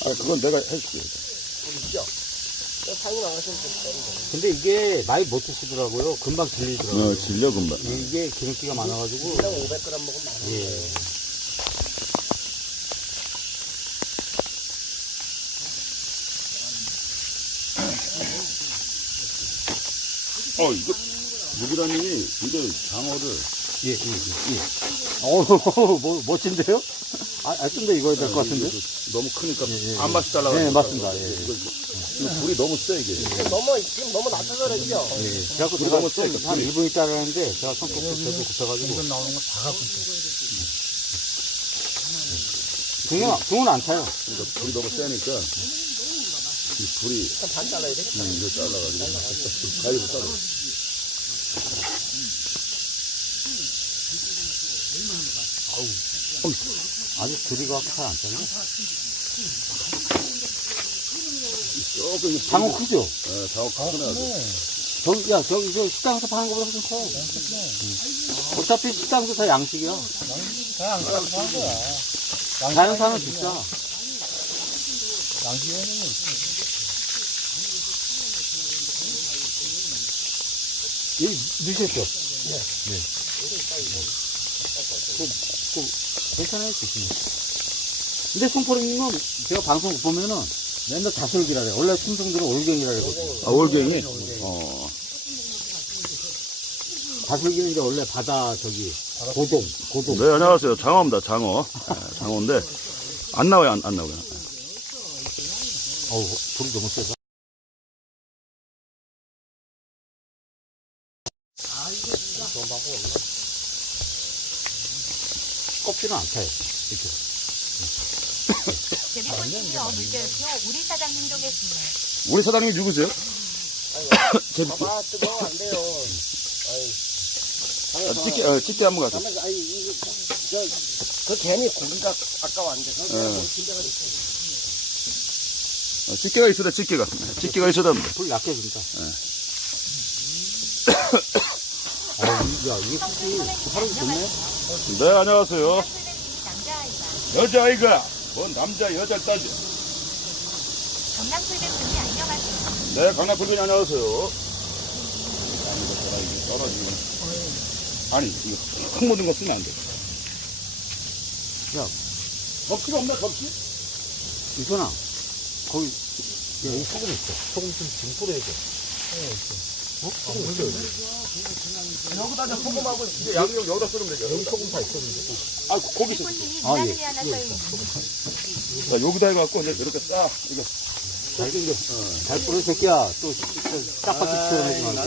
아, 그건 내가 해줄게. 상이 나가시면 좀 근데 이게 많이 못 드시더라고요. 금방 질리더라고요. 어, 질려, 금방. 이게 기름기가 많아가지고. 500g 먹으면 많아. 예. 어, 이거, 무기라님이 근데 장어를 예, 예, 예. 예. 어, 뭐, 멋진데요? 아, 아, 좀더 익어야 될 것 같은데? 너무 크니까 예, 예. 안 맛이 잘라가지고. 네, 맞습니다. 예. 이거, 이거 불이 너무 세, 이게. 너무, 지금 너무 낮춰서 그러죠? 예. 그래갖고 불이 제가 너무 좀 세, 한 불이. 1분 있다 그랬는데, 제가 손톱 급해서 급해가지고. 나오는 거 다 갖고 있어. 등은, 등은 안 타요. 그러니까 불이 너무 세니까 이 불이 일단 반 잘라야 돼. 음, 이거 잘라가지고 가위로 잘라. 아주 둘이가 잘안 타요. 조금 장어 크죠? 예, 장어 크네 아주. 저기, 야, 저기, 저 식당에서 파는 거보다 훨씬 커. 응. 어차피 식당도 다 양식이야. 다안 가서 하는 거야. 자연산은 비싸. 양식에는 이, 넣으셨죠? 네. 그, 그, 괜찮아요, 드시면. 근데 송포리님은 제가 방송 보면은 맨날 다슬기라 그래. 원래 충청도는 올갱이라 그러거든요. 아, 올갱이? 어. 다슬기는 이제 원래 바다, 저기, 고동, 고동. 네, 안녕하세요. 장어입니다, 장어. 예, 장어인데, 안 나와요, 안, 안 나와요. 어우, 불이 너무 세서. 껍질은 안 타요. 이렇게. 우리 사장님도 계시네. 우리 사장님이 누구세요? 봐봐, 뜨거워, 안 돼요. 아, 찍게, 어, 찍게 한번 가자. 아니, 이거, 저, 그 괜히 고기가 아까워 안 돼. 어, 집게가 있어야 돼, 집게가. 집게가 있어야 됩니다. 불 약해, 진짜. 이- 야, 이게 혹시 하루 좋네? 네, 안녕하세요. 남자아이가 여자아이가, 뭔 남자, 여자 따지. 경남풀백분이 안녕하세요. 네, 강남풀빈 안녕하세요. 아니, 이거 저라, 이거 떨어지고. 아니, 이거 흙 묻은 거 쓰면 안 돼. 야. 접시가 없나, 접시? 이선아, 거기, 야, 이 소금 있어. 소금 좀, 좀 뿌려야 돼. 어? 있어, 여기. 여기다 그냥 소금하고 이제 양념 여기다 쓰면 되죠. 여기 소금 다 있었는데. 아, 고기 있어. 제비꽃님이 아, 예. 자, 여기다 해갖고 이제 이렇게 싹, 이거. 잘 생겨. 잘 뿌려, 새끼야. 또, 또 짝박기처럼 하지 말고.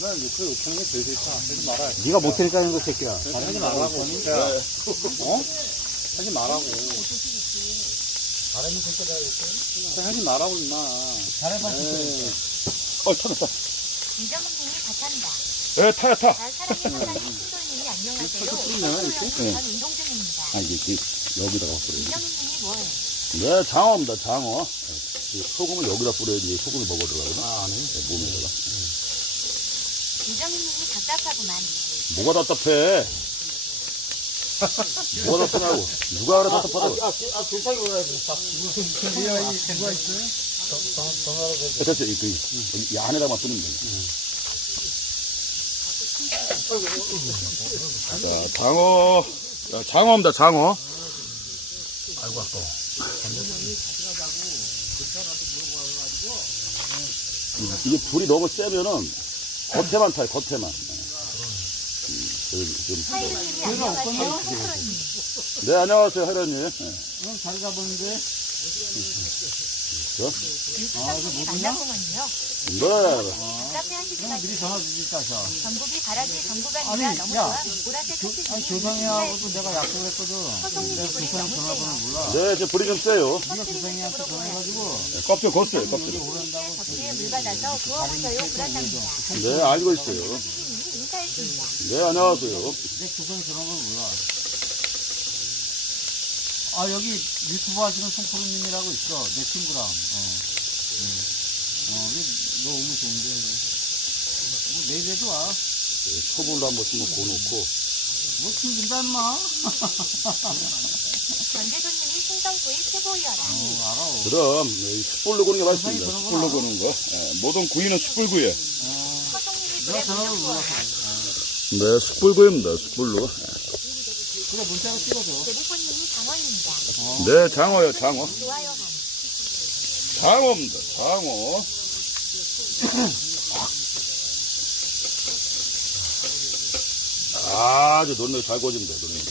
난 육회 욕하는 게 제일 좋다. 하지 말아요. 네가 못하니까 하는 거, 새끼야. 하지 말라고, 진짜. 어? 하지 말라고. 이거. 하지 말라고, 임마. 잘해봐, 어, 찾았다. 이정훈님이. 예, 타야, 타. 나 사랑의 사장님 신돌님이 안녕하세요. 네. 전 운동 중입니다. 아, 이게, 이게 여기다가 뿌려요. 이정훈님이 뭐예요? 네, 장어입니다, 장어. 이 소금을 여기다 뿌려야지 소금을 먹어 들어가거든. 아, 네. 몸에다가. 이정훈님이 답답하구만. 뭐가 답답해? 뭐가 답답하고? 누가 그래 답답하다고? 아, 아, 불쌍히 올라야 돼. 됐어, 이, 그, 이 안에다만 뿌리면 돼. 자, 장어. 자, 장어입니다, 장어. 아이고, 이게 불이 너무 세면은 겉에만 타요, 겉에만. 음. 네, 안녕하세요, 혜련님. 네. 잘 잡았는데. 만남공원이요. 네. 답답해 하시지만 미리 전화 주지, 따셔. 전국이 바라지 아니라 너무 야. 좋아. 보라색 커피 아니, 교상이하고도 내가 약속을 했거든. 서성님 내가 기분이 교상 너무 전화번호 세요. 몰라. 네, 저 불이 좀 세요. 네가 교상이한테 전화해가지고. 네, 껍질 걷어요, 껍질. 접시에 물 받아서 구워보셔요. 불안합니다. 네, 알고 있어요. 선생님이 인사했습니다. 네, 안녕하세요. 내 교상 전화번호 몰라. 아, 여기 유튜브 하시는 송프로님이라고 있어. 내 친구랑. 어. 응. 어, 근데 너 오면 좋은데. 뭐, 내일 해도 와. 소금도 한 번씩 넣고 놓고. 뭐, 튕긴다, 인마. 전재도님이 신성구이 최고위원아. 어, 알아. 그럼 이 숯불로 구는 게 맛있습니다. 숯불로 구는 거. 예, 모든 구이는 숯불구이에. 서성님이 내가 그래 전화를 무조건. 네, 숯불구이입니다. 숯불로. 그래, 문자로 찍어줘. 장어입니다. 네, 장어요, 장어. 장어입니다. 장어. 아주 노릇노릇 잘 구워집니다. 노릇노릇.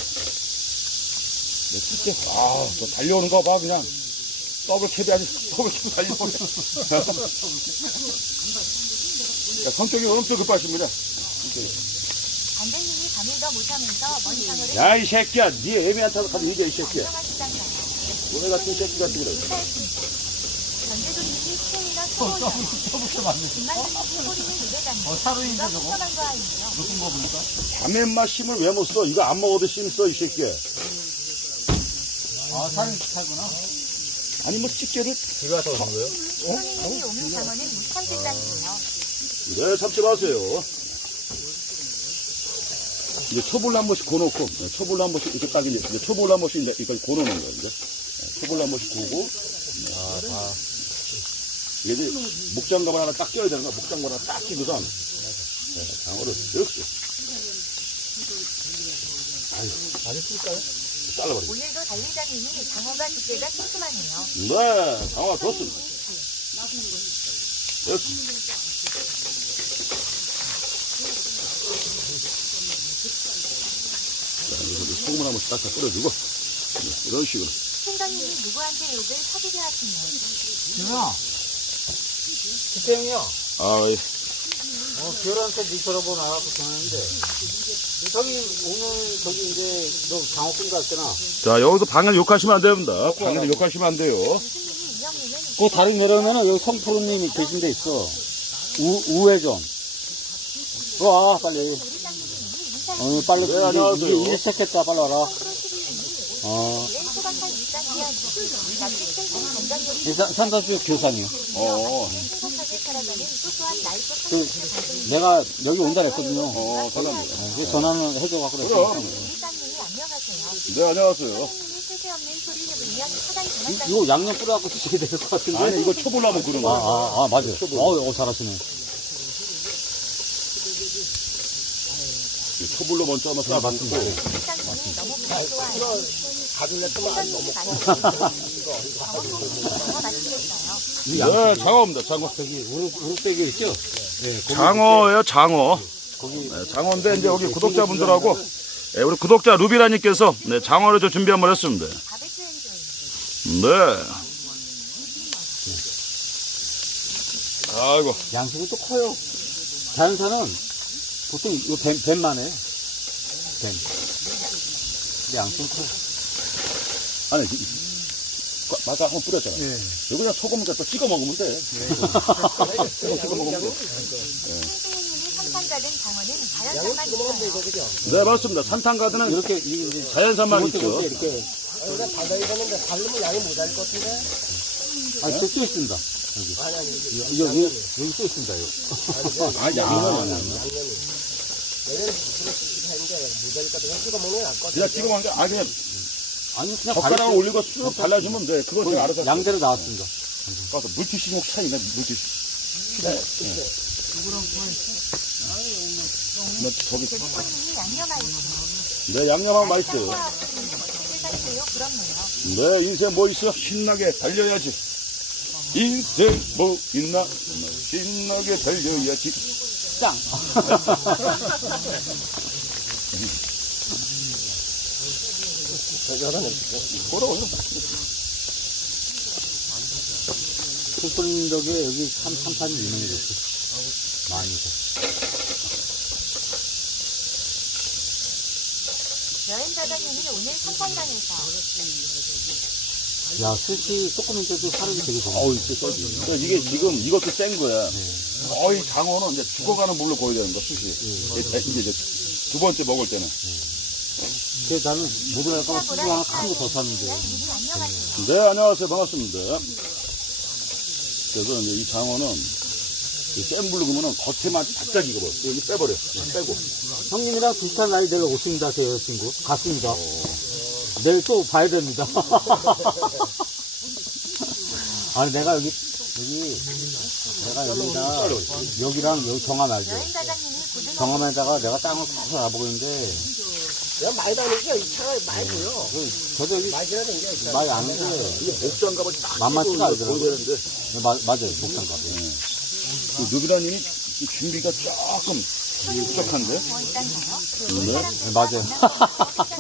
네, 실제 아, 저 달려오는 거 봐, 그냥. 더블 캡이 아주 더블 캡 달려오네. 야, 성격이 엄청 급하십니다. 반대님이 밤을 더 못하면서 먼 상어를 야, 이 새끼야. 네 애미한 타서 가지고 이제 이 새끼야. 너네 같은 새끼 같은 그래. 인사했습니다. 노래자니. 어, 사루인데 저거? 거? 무슨 거 보니까? 자맨맛 심을 왜 못 써? 이거 안 먹어도 심 써, 이 새끼야. 아, 사루인 타구나. 아니, 뭐, 집게를. 손님이 오는 장어는 못 참겠다는데요. 네, 참지 마세요. 이제 초불로 한 번씩 고놓고, 네, 초불로 한 번씩, 이렇게 딱 이제, 초불로 한 번씩 이제, 이걸 고놓는 거예요, 이제. 네, 초불로 한 번씩 고고, 아, 다. 이게 이제, 목장갑을 하나 딱 껴야 되는 거야. 목장갑을 하나 딱 끼고선, 네, 장어를 이렇게. 아유, 아니, 쓸까요? 잘라버리고. 오늘도 달리자님이 장어가 두께가 슴슴하네요. 네, 장어 좋습니다. 이렇게. 자, 여기서 소금을 한 번씩 딱딱 뿌려주고, 네, 이런 식으로. 팀장님이 누구한테 욕을 퍼주려 하시네요. 진우야. 기태형이요. 아, 예. 어, 별한테 니처럼 나가고 전화했는데. 저기, 오늘, 저기, 이제, 너 장어꾼 갔잖아. 자, 여기서 방을 욕하시면 안 됩니다. 방을 욕하시면 안 돼요. 그 다른 여름에는 여기 성프로님이 계신 데 있어. 우, 우회전. 와, 빨리. 어, 빨리. 네, 안녕하세요. 이제, 이제 시작했다, 빨리 와라. 어. 산- 산다수 교사님. 어, 소소한 라이프 그. 내가 여기 온다 했거든요. 어, 사람. 어, 그래서 전화는 해줘갖고 그랬어. 그럼. 네, 안녕하세요. 이거 양념 뿌려갖고 드시게 될 것 같은데. 아니, 이거 한번 그런 아, 거. 아, 아, 맞아요. 어, 어, 잘하시네. 초불로 먼저 한번 싹 맞습니다. 우리 짱님이 너무 보기 좋아요. 사장님이 많 으시죠. 장어 맛있겠어요. 네, 장어입니다, 장어. 저기, 우룩, 우룩배기 있죠? 네, 장어예요, 장어. 거기 네, 장어인데 이제 여기 구독자분들하고 네, 우리 구독자 루비라님께서 네, 장어를 좀 준비 한번 했습니다. 네. 아이고. 양식이 또 커요. 자연산은 보통 요 뱀, 뱀만 해. 뱀. 근데 양식은 커요. 아니, 이- 과- 마가 한번 뿌렸잖아. 예. 여기다 소금 또 찍어 먹으면 돼. 소금 찍어 먹으면 돼. 탱탱이님이 산탄가든 장어는 자연산만 있어요. 네, 맞습니다. 산탄 가드는 이렇게, 자연산만 이렇게, 있죠. 이렇게. 아, 또, 또 있습니다. 여기. 여기, 여기, 여기 또 있습니다, 여기. 아, 양념 은 그냥 찍어 먹는 게, 아, 그냥 아니, 그냥 젓가락을 바로 올리고 쑥 발라주면 돼. 그거 제가 알아서. 양대로 나왔습니다. 가서 물티슈 목 차이네, 물티슈. 네. 네, 양념 아이스. 네, 양념하면 맛있어요. 부럽네요. 네, 인생 뭐 있어? 신나게 달려야지. 인생 뭐 있나? 신나게 달려야지. 짱! 걸어올려. 풀뿌린 덕에 여기 삼, 삼판이 유명해 졌어. 많이. 여행자장님이 오늘 선판단에서 야, 숯이 조금 있어도 사르기 되게 좋아. 어우, 이게 써지. 그러니까 이게 지금 이것도 센 거야. 거의 장어는 이제 죽어가는 물로 고야 되는 거, 숯이. 이제 이제 두 번째 먹을 때는. 그래서 나는 못 올라갈까봐 숯을 하나 큰 거 더 샀는데. 네, 안녕하세요. 반갑습니다. 그래서 이제 이 장어는 이센 불로 그러면은 겉에만 바짝 익어버려. 여기 빼버려. 빼고. 형님이랑 비슷한 나이 내가 50입니다, 제 여자친구. 같습니다. 내일 또 봐야 됩니다. 아니, 내가 여기, 여기, 내가 여기다, 여기랑 여기 정함 알죠? 정함에다가 내가 땅을 계속 알아보고 있는데, 내가 많이 다니는 게 차가 많이 보여. 그, 저도 여기 많이 지나는 게. 많이 아는데, 이게 목장갑을 딱 만만치가 않더라고요. 보여야 되는데 네, 마, 맞아요, 목장갑. 그이 준비가 조금 부족한데 뭐 있잖아요. 네, 맞아요.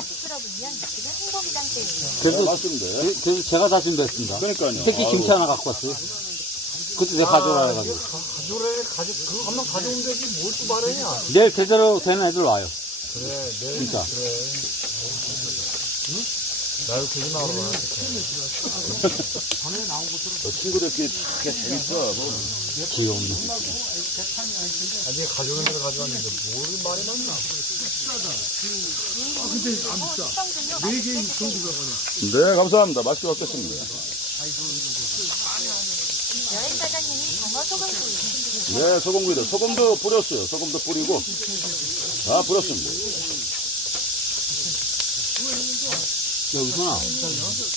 시끄러우면 지금 행복이장 때예요. 네, 그래도, 맞습니다. 그- 그래도 제가 다 준비했습니다. 그러니까요. 새끼 아이고. 김치 하나 갖고 왔어요. 그것도 내가 가져오라 해가지고. 가조래 가져 그거 한번 가져온 적이 뭘또 말하냐. 내일 제대로 된 애들 와요. 그래 내일 진짜. 그래. 응? 나를 그리 나오라. 저 친구들끼리 되게 재밌어. 뭐. 귀여운. 아니 가져오는 걸 가져왔는데 뭘 말이 많나. 네, 감사합니다. 맛있게 먹겠습니다. 여행 사장님이 정어 소금구이. 네, 소금구이도 소금도 뿌렸어요. 소금도 뿌리고 다 뿌렸습니다. 야, 유선아.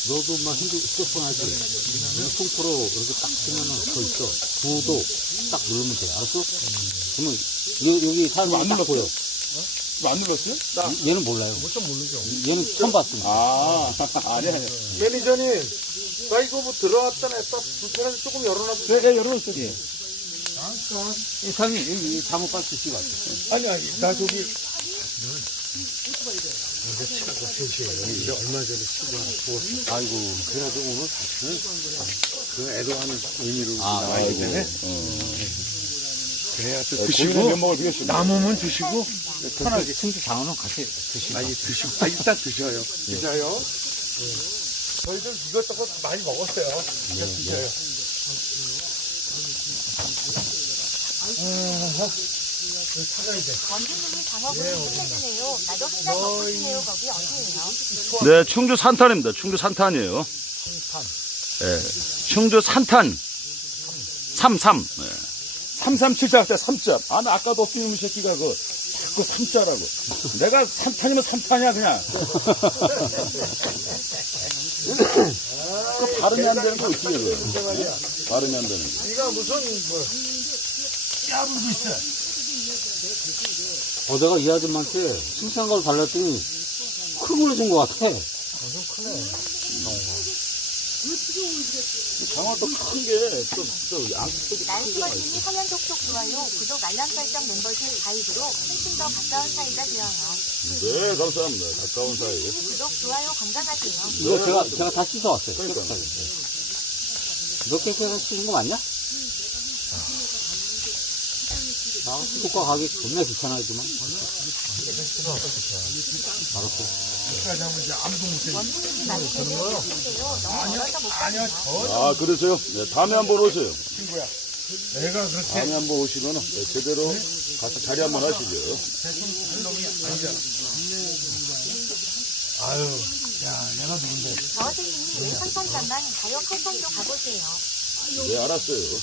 너도 막 핸드, 휴대폰 하지. 이 송프로 이렇게 딱 치면은 그거 있어. 구도 딱 누르면 돼. 알았어? 그러면 여, 여기 사람이 딱 보여. 안 눌렀어요? 나. 얘는 몰라요. 좀 모르죠. 얘는 처음 봤습니다. 아, 아니, 아니. 매니저님, 나 이거 뭐 들어왔다 냈다 불편해서 조금 열어놔도 네, 네, 열어놓으세요. 예. 사장님, 여기 잘못 봤을 수 있어. 아니 아니 나 저기 아이고. 그래도 오늘 사실 그 애도하는 의미로 아, 나와있기 때문에 그래야 또 드시고 면목을 비웠습니다. 남으면 드시고 편하게 승주 장어는 같이 드시고. 아니 드시고 아 일단 드셔요 드셔요 저희들 이것저것 많이 먹었어요 그냥 드셔요 원주님이 장어구이 끝내주네요. 나도 한 잔 먹고 싶네요. 거기 어디예요? 네, 충주 산탄입니다. 충주 산탄이에요. 예, 충주 산탄. 33. 네. 3374 때 3자. 아, 나 아까도 없긴 이 새끼가 그, 자꾸 3자라고. 내가 산탄이면 산탄이야, 그냥. 그 발음이 안 되는 거 어떻게 해요? 발음이 안 되는 거. 네가 무슨 뭐 어, 내가 이 아줌마한테 칭찬한 걸 달랬더니 큰 걸로 준것 같아. 장어 또큰 게, 또, 또, 양, 또, 난수건님이 화면 톡톡 좋아요. 구독 알람 설정 멤버십 가입으로 훨씬 더 가까운 사이가 되어요. 네, 감사합니다. 가까운 사이. 구독 좋아요 건강하세요. 이거 제가, 제가 다 씻어왔어요. 그러니까. 깨끗하게. 너 깨끗하게 씻은 거 맞냐? 나 수도과 가기 존나 귀찮아하지만. 알았어. 원주님이 많이 계세요. 해주세요. 너무 멀어서 못 가요. 아, 그러세요? 네, 다음에 한번 오세요. 내가 그렇게 다음에 한번 오시면 네, 제대로 가서 자리 한번 하시죠. 아유 야 내가 누군데 저 선생님이 외상선 잠만 가요 칼판도 가보세요. 네, 알았어요.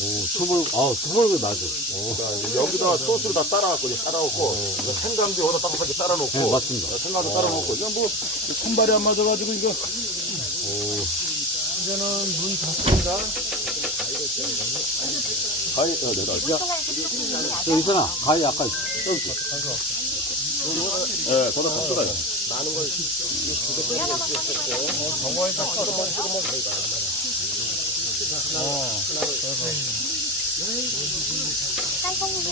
오, 초벌, 아, 초벌이 맞아. 오. 자, 이제 여기다가 소스를 다 따라갖고, 이제 따라놓고, 이거 생강도 여기다 따뜻하게 따라놓고, 네, 맞습니다. 어, 생강도 따라놓고, 이거 뭐, 손발이 안 맞아가지고, 이거. 이제는 문 닫습니다 가위, 어, 내가, 야, 수님이 저 유선아, 가위 아까. 여기. 예, 거기다 다 쏟아요. 미안하고 꺼내고 정화에다 썰어만 찍으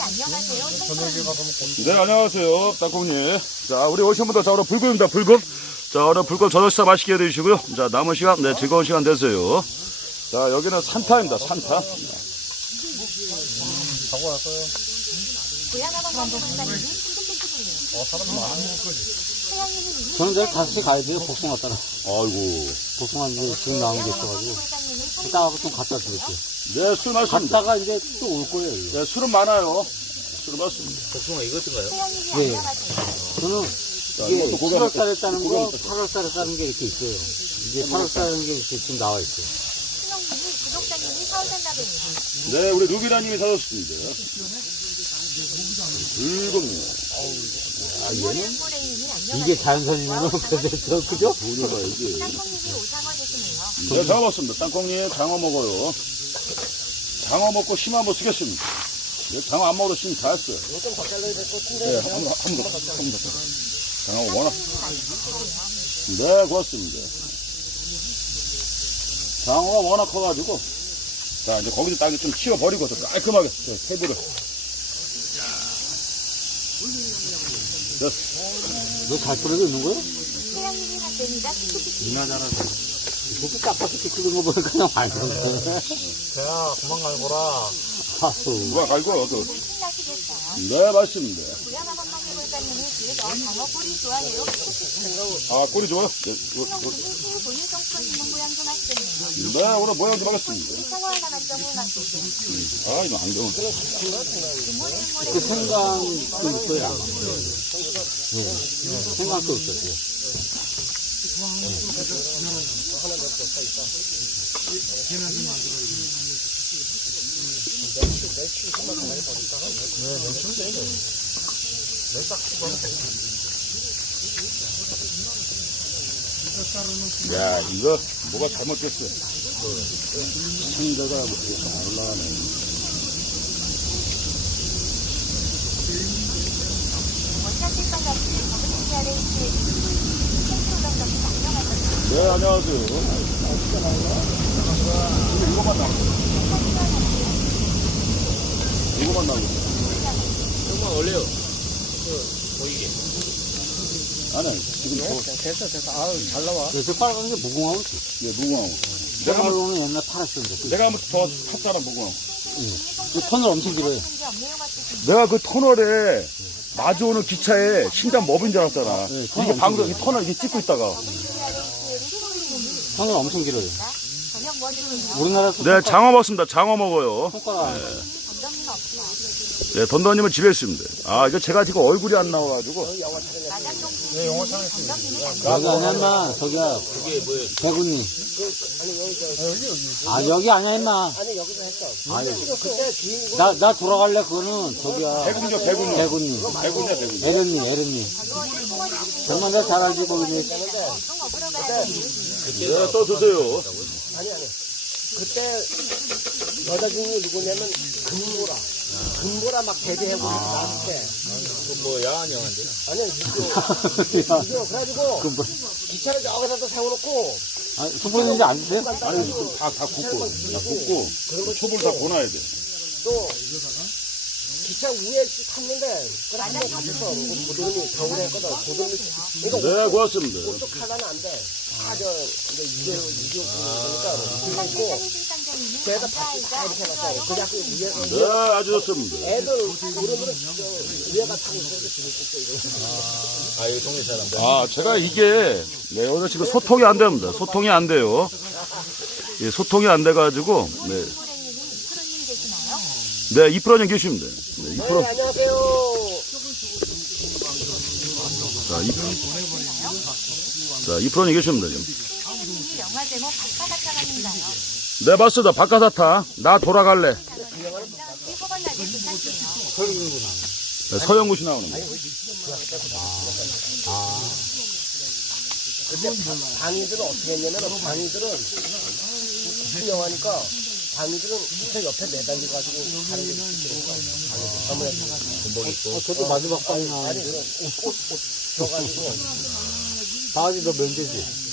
안녕하세요. 네, 안녕하세요. 땅콩님. 자, 우리 오신 분들, 자, 오늘 불금입니다, 불금. 자, 오늘 불금 저녁 식사 맛있게 해드시고요. 자, 남은 시간, 네, 즐거운 시간 되세요. 자, 여기는 산타입니다, 산타. 고향하고 관도 강사님이 칭칭칭칭이에요. 태양님이 저는 내일 5시 가야 돼요, 복숭아 따라. 아이고. 복숭아 이제 지금 나온 게 있어가지고. 이따가 좀 갖다 드릴게요. 네, 술 마십니다. 갔다가 이제 또 올 거예요. 이거. 네, 술은 많아요. 술은 많습니다. 태양님이 네. 안녕하세요. 저는 자, 이게 이것도 고기 7월 한번 달에 따는 고기 거, 한번 8월 달에 따는 게 이렇게 있어요. 이게 8월 달에 따는 게 이렇게 지금 나와 있어요. 신영님이 구독자님이 서울산나베예요. 네, 우리 누비라님이 사줬습니다. 불금이요. 이게 자연산이면은 그저 그죠? 돈을 봐야지. 땅콩잎이 오상어 드시네요. 네, 잘 먹습니다. 땅콩님 장어 먹어요. 장어 먹고 심 한번 쓰겠습니다. 네, 장어 안 먹어도 심다 했어요. 좀더 잘라야 될 것 같은데. 네, 한 번, 한 번, 더, 한번 더. 장어 워낙. 네, 고맙습니다. 장어가 워낙 커가지고. 자, 이제 거기서 딱좀 치워버리고, 더 깔끔하게, 저 테이블을. 됐어. 너잘 뿌려져 있는 거야? 태양님이 핫됩 니다. 치키치키. 그렇게 깎아서 크는 거 보니까 그냥 말도 자, 그만 가거라. 아수. 누가 갈고, 또. 신나시겠어요. 네, 맞습니다. 고향 한번 먹여볼까님이 뒤에서 장어 꼬리 좋아해요. 아, 꼬리 좋아요? 네, 요- 요- 신혼부인 새해 본인 성품 있는 모양 좀 하시겠네요. 네, 오늘 모양 좀 하겠습니다. 상어 하나 만점을 맞추고. 아, 이거 안경은. 그 생강도 있어요. 생강도 있어요. 야, 이거 뭐가 잘못됐어. 뭐 이렇게 안 올라가네. 원샷 칠성 같이 적은 시야를 기회해 생수로 네, 안녕하세요. 근데 이거만 나오고 이거만 나오고 조금만 올려요. 아니, 지금 저, 됐어, 됐어. 아유, 잘 나와. 그래서 빨간 게 무궁화고. 네, 무궁화고. 내가 한번, 무궁화고는 옛날 파랗었는데. 내가 한번 더 탔잖아, 무궁화고. 그 터널 엄청 길어요. 내가 그 터널에 마주오는 기차에 심장 몹인 줄 알았잖아. 네, 터널 이게 엄청 방금 이 길어요. 터널 이게 찍고 있다가. 터널 엄청 길어요. 저녁 뭐? 우리나라에서 네, 장어 먹습니다. 장어 먹어요. 손가락 없어요. 네, 던던님은 집에 있습니다. 아, 이거 제가 지금 얼굴이 안 나와가지고. 네, 영어 상했 점점님이 여기 아니야 임마 저기야 대군님 아 여기 아니야 임마 아니, 여기서 했어. 아니 그때 주인공. 나, 나 돌아갈래 그거는 저기야 대군요, 대군요. 대군님 대군이야, 대군. 에른님 에른님 정말 내가 잘 알지 거기. 네, 또 드세요. 아니, 아니. 그때 여자 주인이 누구냐면 금보라. 금보라 막 대대하고 나왔을 때. 뭐 야한 영화인데? 아니야, 이거. 이거 그래가지고 그 뭐, 기차를 여기다 세워놓고 아, 수분인지 안 드세요? 아니, 좀 다, 다 굽고. 다 굽고. 초볼 다 고놔야 돼. 또 기차 위에 탔는데 그걸 한번 갔어. 고등이 겨울에 했거든. 고등이. 그러니까 네, 고맙습니다. 오쪽 하나는 안 돼. 다저 이제 이제 이제 그러니까 실장님 실장님이 배에다 다 이렇게 놨어요. 그 자꾸 위에 네, 아주 좋습니다. 애들 어른들은 저 위에가 타고 있어서 지금 이거. 아, 여기 동네 사람. 아, 제가 이게, 네, 오늘 지금 소통이 안 됩니다. 소통이 안 돼요. 예, 소통이 안 돼가지고, 네. 모래님이 프로님 계시나요? 네, 이프로님 계십니다. 네, 네, 이프로. 안녕하세요. 자, 이, 자, 이프로님 계십니다, 지금. 선생님이 영화 제목 박하사탕입니다요. 네, 맞습니다. 바카사타. 나 돌아갈래. 일곱번 날개 부탁해요. 네, 서영구 씨 나오는 거. 그때 방위들은 어떻게 했냐면 방위들은 무슨 영화니까 방위들은 기차 옆에 매달려 가지고 가는 게 있으니까 아무래도 어, 저도 마지막 방이 나왔는데 옷 옷옷 줘가지고 바지 너 면제지?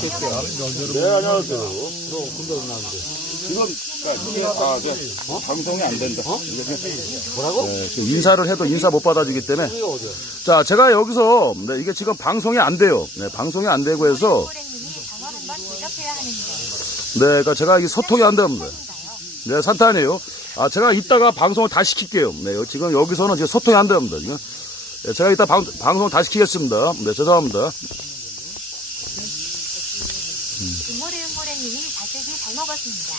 대장님. 네, 안녕하세요. 너왜 나왔는데 지금, 그러니까 이게, 아, 이게, 방송이 안 된다. 이게 뭐라고? 네, 지금 인사를 해도 인사 못 받아주기 때문에. 이게 어디야? 자, 제가 여기서, 네, 이게 지금 방송이 안 돼요. 네, 방송이 안 되고 해서, 한번 하는데. 네, 그러니까 제가 이게 소통이 안 됩니다. 네, 산탄이에요. 아, 제가 이따가 방송을 다시 시킬게요. 네, 지금 여기서는 지금 소통이 안 됩니다. 지금. 네, 제가 이따 방, 방송을 다시 시키겠습니다. 네, 죄송합니다. 금모래 은모래님이 자세히 잘 먹었습니다.